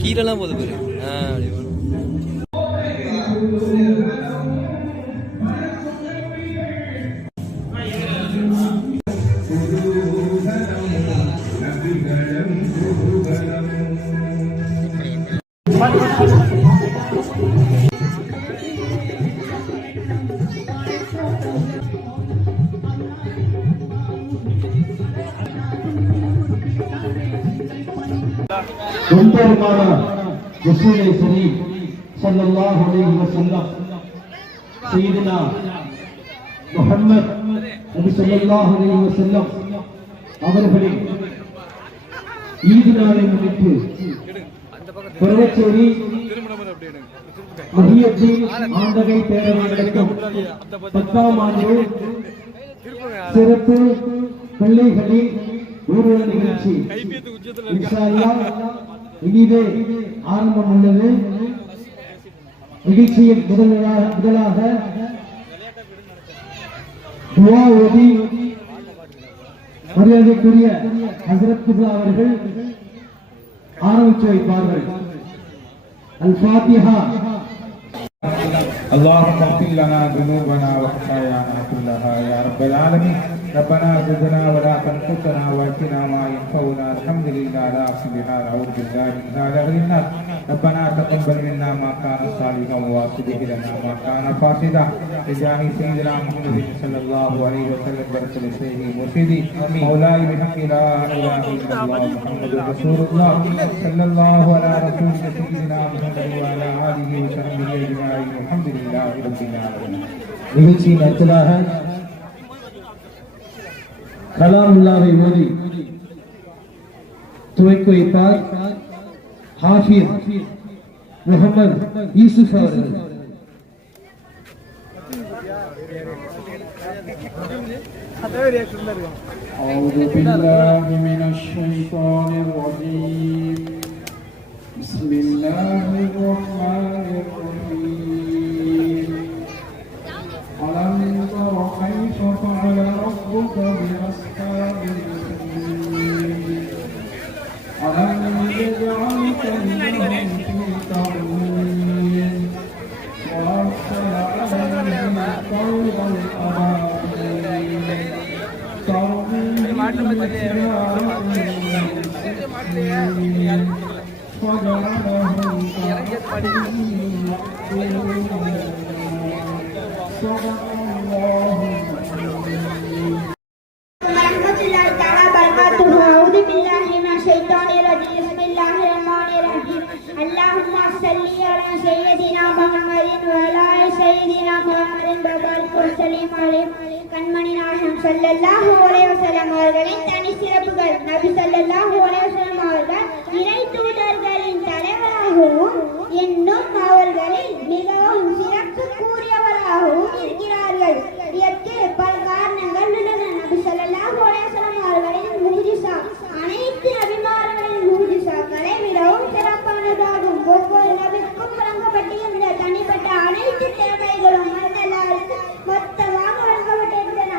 கீழெல்லாம் போது பேரு. रसूल करीम सल्लल्लाहु अलैहि वसल्लम सय्यदना முஹம்மத் நபி ஸல்லல்லாஹு அலைஹி வஸல்லம் அவர்களின் ஈத் நாளை முன்னிட்டு பரவச்சேரி மஹியத்தீன் ஆண்டகை பேரவை நடக்கும் 10ஆம் ஆண்டு சிறப்பு பிள்ளைகளின் ஊர்வல நிகழ்ச்சி இன்ஷா அல்லாஹ் இனிதே ஆரம்பம் உள்ளது. நிகழ்ச்சியில் முதலாக துஆ ஓதி மரியாதைக்குரிய ஹஜ்ரத் குப்லா அவர்கள் ஆரம்பித்து வைப்பார்கள். அல் ஃபாத்திஹா. اللهم اغفر لنا ذنوبنا وخطايانا كلها يا رب العالمين. ربنا زدنا ولا تنقصنا واهدنا ما ينفعنا. الحمد لله لا احصي حال. اعوذ بالله من هذا النار. ربنا تقبل منا ما كان صالحا واصلح لنا ما كان فاسدا. بجاه سيدنا محمد صلى الله عليه وسلم بركة سيدي مرشدي مولاي بحق لا اله الا الله محمد رسول الله صلى الله على رسول سيدنا محمد وعلى اله وصحبه اجمعين. الحمد لله رب العالمين. நிகழ்ச்சியின் அடுத்ததாக கலாமுல்லாவை ஓதி துவக்கி வைப்பார் ஹாஃபிஸ் முகமது யூசுப் அவர்கள். أعوذ بالله من الشيطان الرجيم. بسم الله الرحمن الرحيم. ألم تر كيف فعل ربك بأصحاب الفيل ألم يجعل كيدهم في تضليل وأرسل عليهم طيرا أبابيل ترميهم بحجارة من سجيل فجعلهم كعصف مأكول. صدق الله العظيم. ورحمة الله تعالى وبركاته. أعوذ بالله من الشيطان الرجيم. بسم الله الرحمن الرحيم. اللهم صل على سيدنا محمد وعلى سيدنا محمد وبارك وسلم عليه. கண்மணி நாயகம் ஸல்லல்லாஹு அலைஹி வஸல்லம் அவர்களின் தனி சிறப்புகள். நபி ஸல்லல்லாஹு அலைஹி வஸல்லம் அவர்கள் இறை தூதர்களின் தலைவராகவும் இன்னும் அவர்களில் மிகவும் சிறப்பு கூறியவராகவும் இருக்கிறார்கள். இதற்கு பல காரணங்கள் உள்ளன. நபி ஸல்லல்லாஹு அலைஹி வஸல்லம் அவர்களின் முஜிசா அனைத்து நபிமார்களின் முஜிசாக்களை விடவும் சிறப்பானதாகும். ஒவ்வொரு நபிக்கும் வழங்கப்பட்டிருந்த தனிப்பட்ட அனைத்து தேவைகளும் அல்லாஹ்வுக்கு மொத்தமாக வழங்கப்பட்டிருந்தன.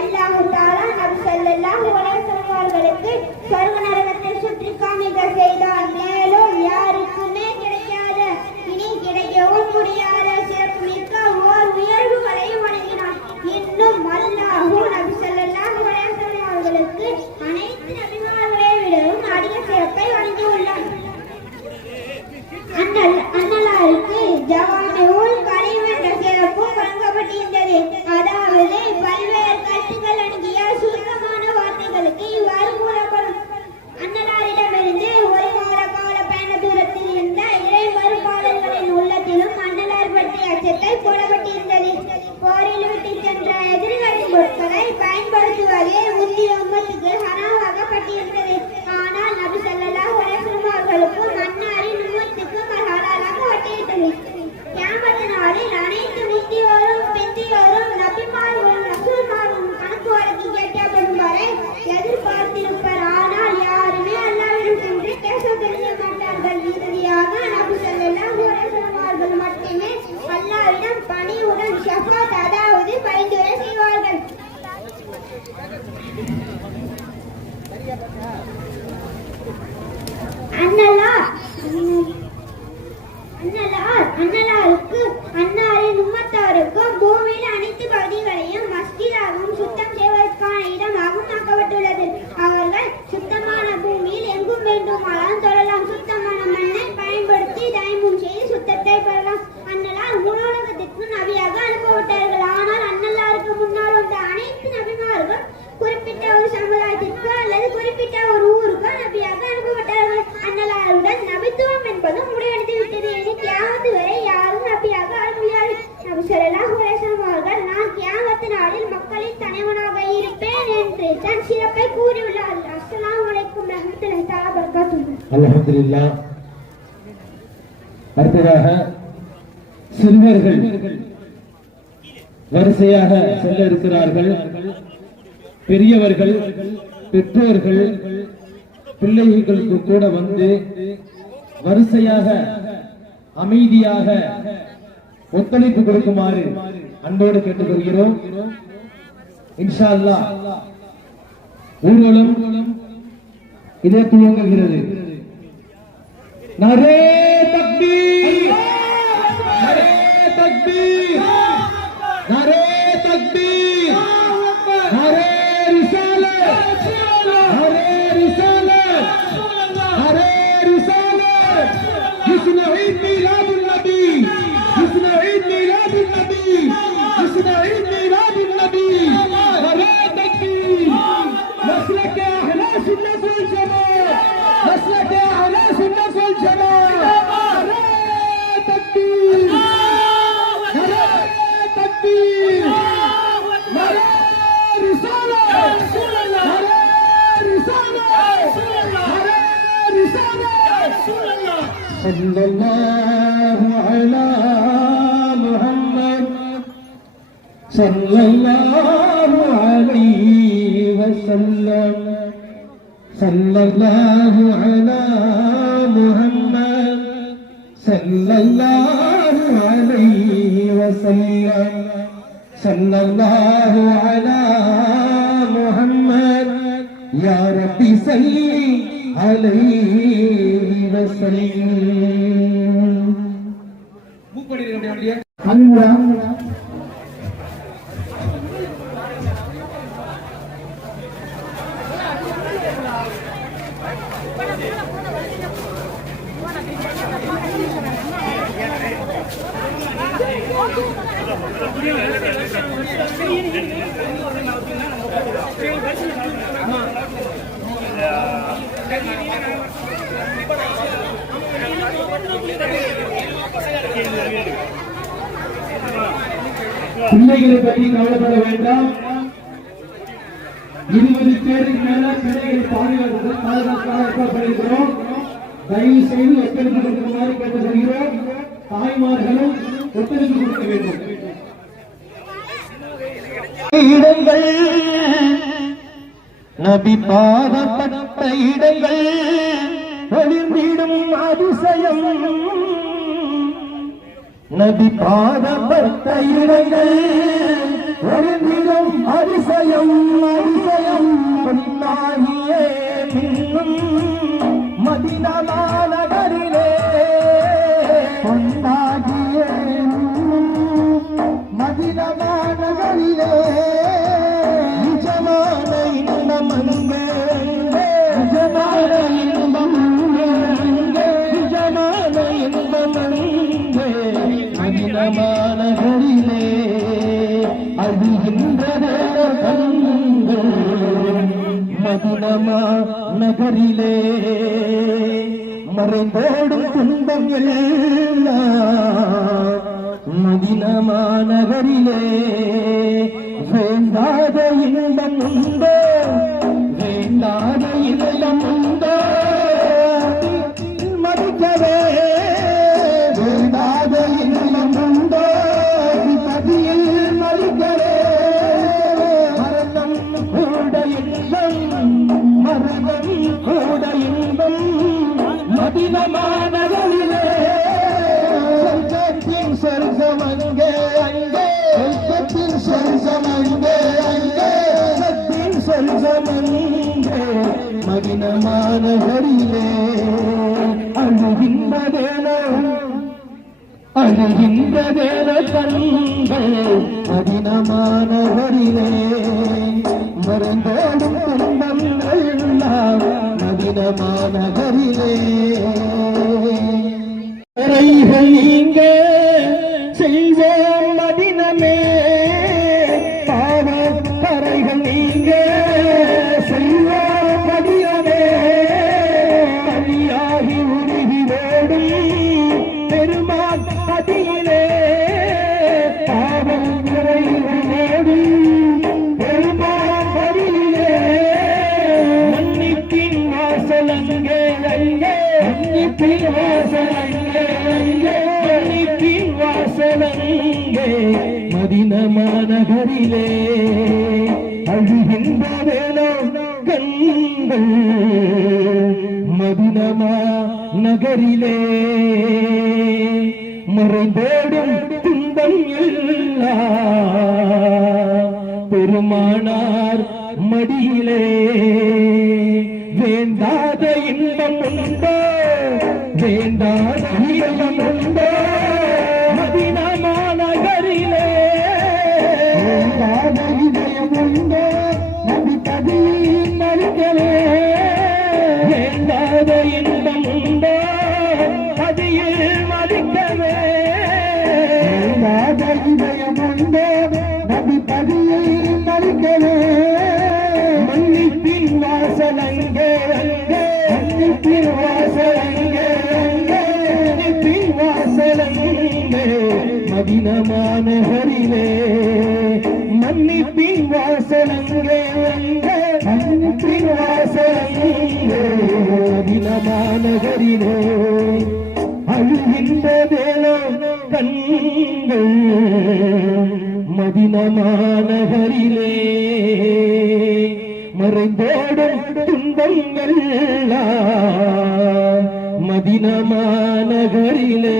அல்லாஹ் தஆலா நபி ஸல்லல்லாஹு அலைஹி வஸல்லம் அவர்களுக்கு சொர்க்க நரகத்தை சுற்றி காமிக்க செய்தார். மேலும் யாருக்குமே கிடைக்காத, இனி கிடைக்கவும் முடியாத சிறப்பு மிக்க ஓர் உயர்வுகளையும் வழங்கினார். நாளில் மக்களின் தலைவனாக இருப்பேன் என்று தன் சிறப்பை கூறியுள்ளார். அஸ்ஸலாமு அலைக்கும் வரஹ்மத்துல்லாஹி தஆலா வபரகாத்துஹு. அல்ஹம்துலில்லாஹ். அடுத்ததாக சிறுவர்கள் வரிசையாக செல்ல இருக்கிறார்கள். பெரியவர்கள் பெற்றோர்கள் பிள்ளைகளுக்கு கூட வந்து வரிசையாக அமைதியாக ஒத்துழைப்பு கொடுக்குமாறு அன்போடு கேட்டுக்கொள்கிறோம். இன்ஷா அல்லாஹ் ஊர்வலம் இதே துவங்குகிறது. நாரே தக்பீர், நாரே தக்பீர், நாரே தக்பீர், நாரே ரிசாலத், நாரே ரிசாலத், நாரே ரிசாலத். जिसन ईद मिलादुन नबी, जिसन ईद मिलादुन नबी, जिसन ईद मिलादुन नबी. नारे तकबीर, मसलक अहले सुन्नत वल जमाअत, मसलक अहले सुन्नत वल जमाअत. नारे तकबीर, नारे तकबीर, नारे रिसालत, नारे रिसालत, नारे रिसालत. सल्लल्लाहु अला मुहम्मद सल्लल्लाहु अलैहि वसल्लम, सल्लल्लाहु अला मुहम्मद सल्लल्लाहु अलैहि वसल्लम, सल्लल्लाहु अला मुहम्मद या रब्बी सल्ली अलैहि वसल्लम. பிள்ளைகளை பற்றி கவலைப்பட வேண்டாம். 20 பேருக்கு மேல பிள்ளைகளை பாதுகாப்பாக பண்ணிருக்கிறோம். தயவு செய்து ஒத்துழைப்பு கொடுக்குமாறு கேட்டுக்கொள்கிறோம். தாய்மார்களும் ஒத்துழைப்பு கொடுக்க வேண்டும். இடங்கள் நபி பாதப்பட்ட இடங்கள் ஒளிர்ந்திடும் அதிசயம், நபி பாதப்பட்ட இடங்கள் ஒளிர்ந்திடும் அதிசயம், அதிசயம் பொன்னாகியே பின்னும் மதீனா நகரிலே, பொன்னாகியே மதீனா நகரிலே நிஜமான இன்பம் அங்கே, நிஜமான இன்பம் அங்கே, நிஜமான இன்பம் அங்கே மதீனா நகரிலே அழுகின்றதே கண்கள், மதீனா நகரிலே மறைந்தோடும் துன்பம் எல்லாம் மதீனா நகரிலே. வேண்டாத இன்பம் உண்டோ, வேண்டாத இன்பம் உண்டோ மதிக்கவே, வேண்டாத இன்பம் உண்டோ பதியில் மதிக்கவே. மரணம் கூட இன்பம், மரணம் கூட இன்பம் மதீனா நகரிலே. சொர்க்கத்தின் சொர்க்கம் அங்கே, அங்கே சொர்க்கத்தின் சொர்க்கம் அங்கே, அங்கே சொர்க்கத்தின் சொர்க்கம் அங்கே மதீனா நகரிலே. அழுகின்றதேனோ, அழுகின்றதேனோ கண்கள் மதீனா நகரிலே. மறந்தோடும் துன்பங்கள் எல்லாம் மதீனா நகரிலே. கரைகள் நீங்க செய்வோம் மதினமே, பாவ கரைகள் நீங்க செய்வோம் மதியமே. அடியாகி உருகி ஓடும் பெருமாள் அதியிலே, பாவம் கரைகள் ஓடும் நகரிலே அழுகின்ற வேளோ கண்கள் மதினமா நகரிலே மறைந்தோடும் துன்பம் எல்லாம் பெருமானார் மடியிலே வேண்டாத இன்பம் உண்டோ வேண்டாத இன்பம் உண்டோ மதினமா நகரிலே வேண்டாத இதயம் உண்டோ நபி பதியின் மறுக்கவே வேண்டாத இன்பம் உண்டோ பதியில் மதிக்கவே வேண்டாத இதயம் உண்டோ நபி பதியில் மறுக்கவே மன்னிப்பின் வாசலங்கே அங்கே மன்னிப்பின் வாசலங்கே அங்கே மன்னிப்பின் வாசலங்கே மதினமா நகரிலே மன்னிப்பின் வாசலங்கே அங்கே மன்னிப்பின் வாசலங்கே மதினமா நகரிலே அழுகின்ற வேளோ கண்கள் மதினமா நகரிலே மறைந்தோடும் துன்பங்கள் மதினமா நகரிலே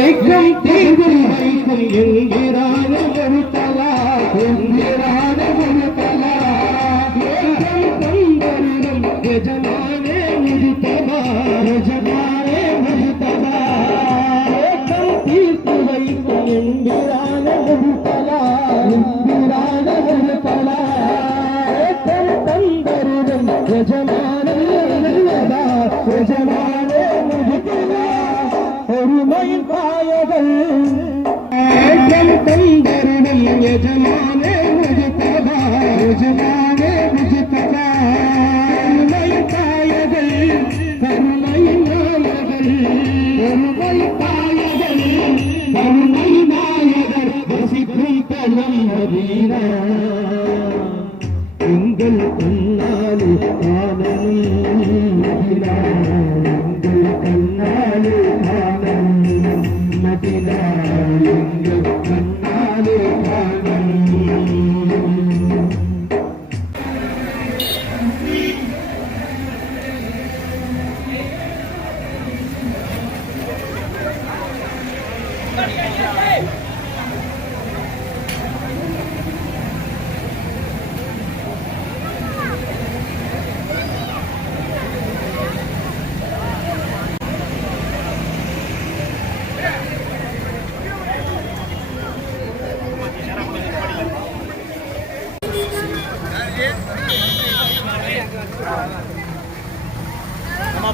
ஏக்கம் தேர்வு வைக்கும் என்கிறான மறுத்தலா என்கிறான மறுத்தலா ஏக்கம் தந்தரிடம் எஜமானே முதித்தவா எஜமானே முதித்தவா ஏக்கம் தீர்த்து வைக்கும் என்கிறான மறுத்தலா என்கிறான மறுத்தலா ஏக்கம் தந்தரிடம் எஜமானே முதித்தவா எஜமானே முதித்தவா ஒருமையின் பாயகள் ஏற்றம் தந்தருடன் எஜமானே முஜித்தபா எஜமானே முஜித்தபா ஒருமையின் பாயகள் கருணையின் நாயகல் ஒருமையின் பாயகள் கருணையின் நாயகர் வசிக்கும் தலம் மதீனா